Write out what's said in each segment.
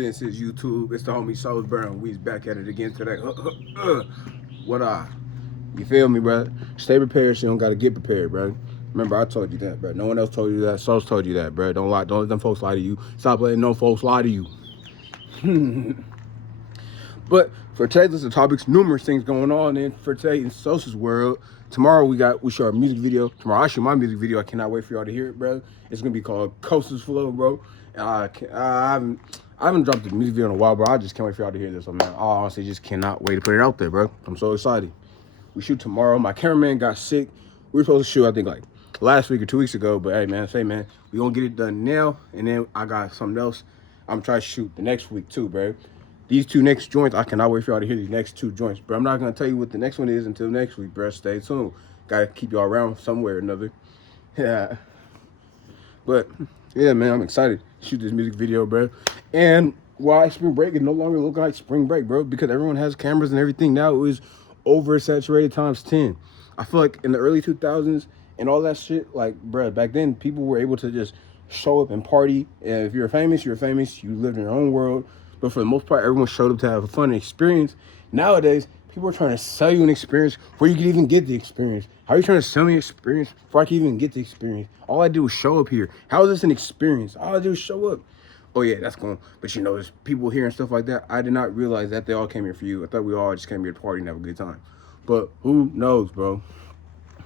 This is YouTube. It's the homie Souls Brown. We's back at it again today. What You feel me, bro? Stay prepared so you don't gotta get prepared, bro. Remember, I told you that, bro. No one else told you that. Souls told you that, bro. Don't lie. Don't let them folks lie to you. Stop letting no folks lie to you. But for today's list of topics, numerous things going on. And for today in Sosa's world, tomorrow we show our music video. Tomorrow I shoot my music video. I cannot wait for y'all to hear it, bro. It's gonna be called Coastal's Flow, bro. I haven't dropped the music video in a while, bro. I just can't wait for y'all to hear this one, man. I honestly just cannot wait to put it out there, bro. I'm so excited. We shoot tomorrow. My cameraman got sick. We were supposed to shoot, I think, like last week or 2 weeks ago. But hey, man, we gonna get it done now. And then I got something else I'm trying to shoot the next week too, bro. These two next joints, I cannot wait for y'all to hear these next two joints, bro. I'm not gonna tell you what the next one is until next week, bro. Stay tuned. Gotta keep y'all around somewhere or another. Yeah. But yeah, man, I'm excited to shoot this music video, bro. And why spring break is no longer looking like spring break, bro, because everyone has cameras and everything now. It was oversaturated times 10. I feel like in the early 2000s and all that shit, like, bro, back then people were able to just show up and party. And if you're famous, you're famous. You lived in your own world. But for the most part, everyone showed up to have a fun experience. Nowadays, people are trying to sell you an experience before you can even get the experience. How are you trying to sell me an experience before I can even get the experience? All I do is show up here. How is this an experience? All I do is show up. Oh, yeah, that's cool. But, you know, there's people here and stuff like that. I did not realize that they all came here for you. I thought we all just came here to party and have a good time. But who knows, bro?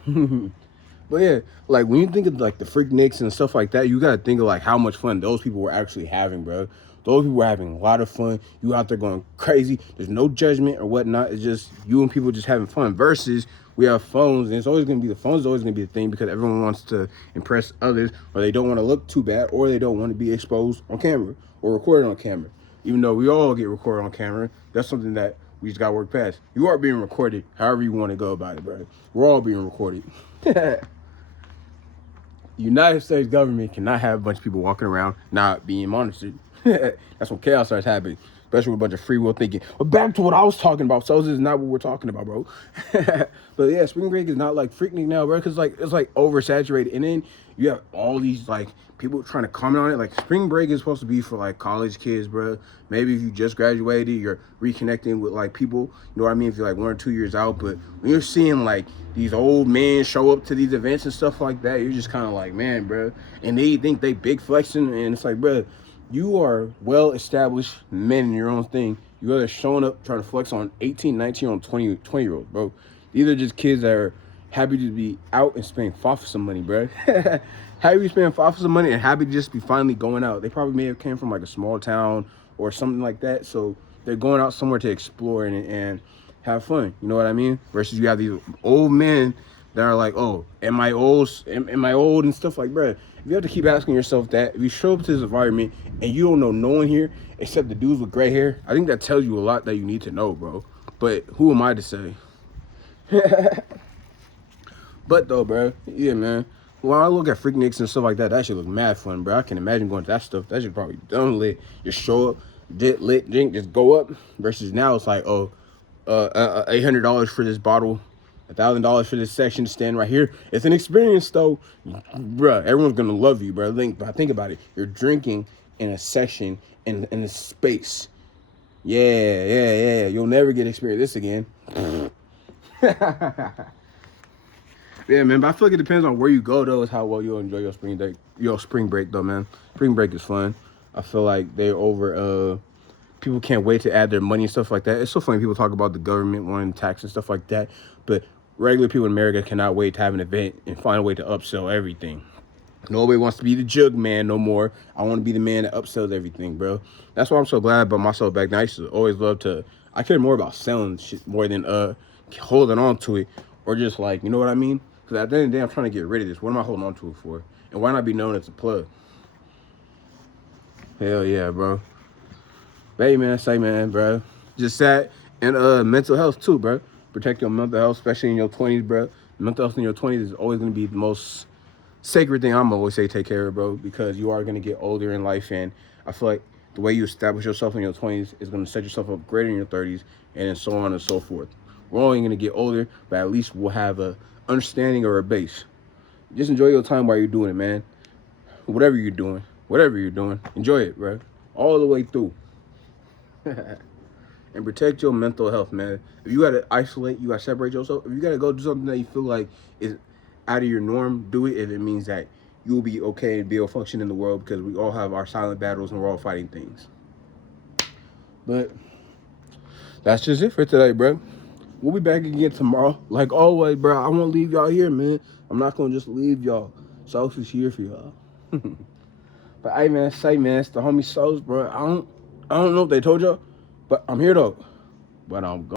But yeah, like when you think of like the Freakniks and stuff like that, you gotta think of like how much fun those people were actually having, bro. Those people were having a lot of fun. You out there going crazy. There's no judgment or whatnot. It's just you and people just having fun. Versus we have phones, and it's always gonna be the phone's always gonna be the thing because everyone wants to impress others, or they don't want to look too bad, or they don't want to be exposed on camera or recorded on camera. Even though we all get recorded on camera, that's something that we just gotta work past. You are being recorded, however you want to go about it, bro. We're all being recorded. The United States government cannot have a bunch of people walking around not being monitored. That's when chaos starts happening, especially with a bunch of free will thinking. But back to what I was talking about. So this is not what we're talking about, bro. But yeah, spring break is not like Freaknik now, bro, because like it's like oversaturated. And then you have all these like people trying to comment on it. Like spring break is supposed to be for like college kids, bro. Maybe if you just graduated, you're reconnecting with like people. You know what I mean? If you're like 1 or 2 years out, but when you're seeing like these old men show up to these events and stuff like that, you're just kind of like, man, bro. And they think they big flexing, and it's like, bro, you are well-established men in your own thing. You are showing up trying to flex on 18, 19, on 20-year-olds, bro. These are just kids that are happy to be out and spending five for some money, bro. Happy to spend five for some money and happy to just be finally going out. They probably may have came from like a small town or something like that, so they're going out somewhere to explore and have fun. You know what I mean? Versus you have these old men that are like, oh, am I old? Am I old and stuff like, bro. If you have to keep asking yourself that, if you show up to this environment and you don't know no one here except the dudes with gray hair, I think that tells you a lot that you need to know, bro. But who am I to say? But though, bro, yeah, man. When I look at Freakniks and stuff like that, that shit look mad fun, bro. I can imagine going to that stuff. That shit probably done lit. Just show up, get lit, drink, just go up. Versus now it's like, oh, $800 for this bottle, $1,000 for this section to stand right here. It's an experience, though, bro. Everyone's gonna love you, bro. Think about it. You're drinking in a section in a space. Yeah. You'll never get to experience this again. Yeah, man, but I feel like it depends on where you go, though, is how well you'll enjoy your spring break, though, man. Spring break is fun. I feel like people can't wait to add their money and stuff like that. It's so funny people talk about the government wanting tax and stuff like that, but regular people in America cannot wait to have an event and find a way to upsell everything. Nobody wants to be the jug man no more. I want to be the man that upsells everything, bro. That's why I'm so glad about myself back then. I used to always love to, I care more about selling shit more than holding on to it or just like, you know what I mean? Because at the end of the day, I'm trying to get rid of this. What am I holding on to it for? And why not be known as a plug? Hell yeah, bro. Hey, man, say, man, bro. Just that and mental health, too, bro. Protect your mental health, especially in your 20s, bro. Mental health in your 20s is always going to be the most sacred thing I'm always say take care of, bro, because you are going to get older in life, and I feel like the way you establish yourself in your 20s is going to set yourself up greater in your 30s, and so on and so forth. We're only going to get older, but at least we'll have a understanding or a base. Just enjoy your time while you're doing it, man. Whatever you're doing, enjoy it, bro. All the way through. And protect your mental health, man. If you gotta isolate, you gotta separate yourself. If you gotta go do something that you feel like is out of your norm, do it if it means that you'll be okay and be able to function in the world, because we all have our silent battles and we're all fighting things. But that's just it for today, bro. We'll be back again tomorrow. Like always, bro. I won't leave y'all here, man. I'm not gonna just leave y'all. Sauce is here for y'all. But hey, man, it's the homie Sauce, bro. I don't know if they told y'all, but I'm here though. But I'm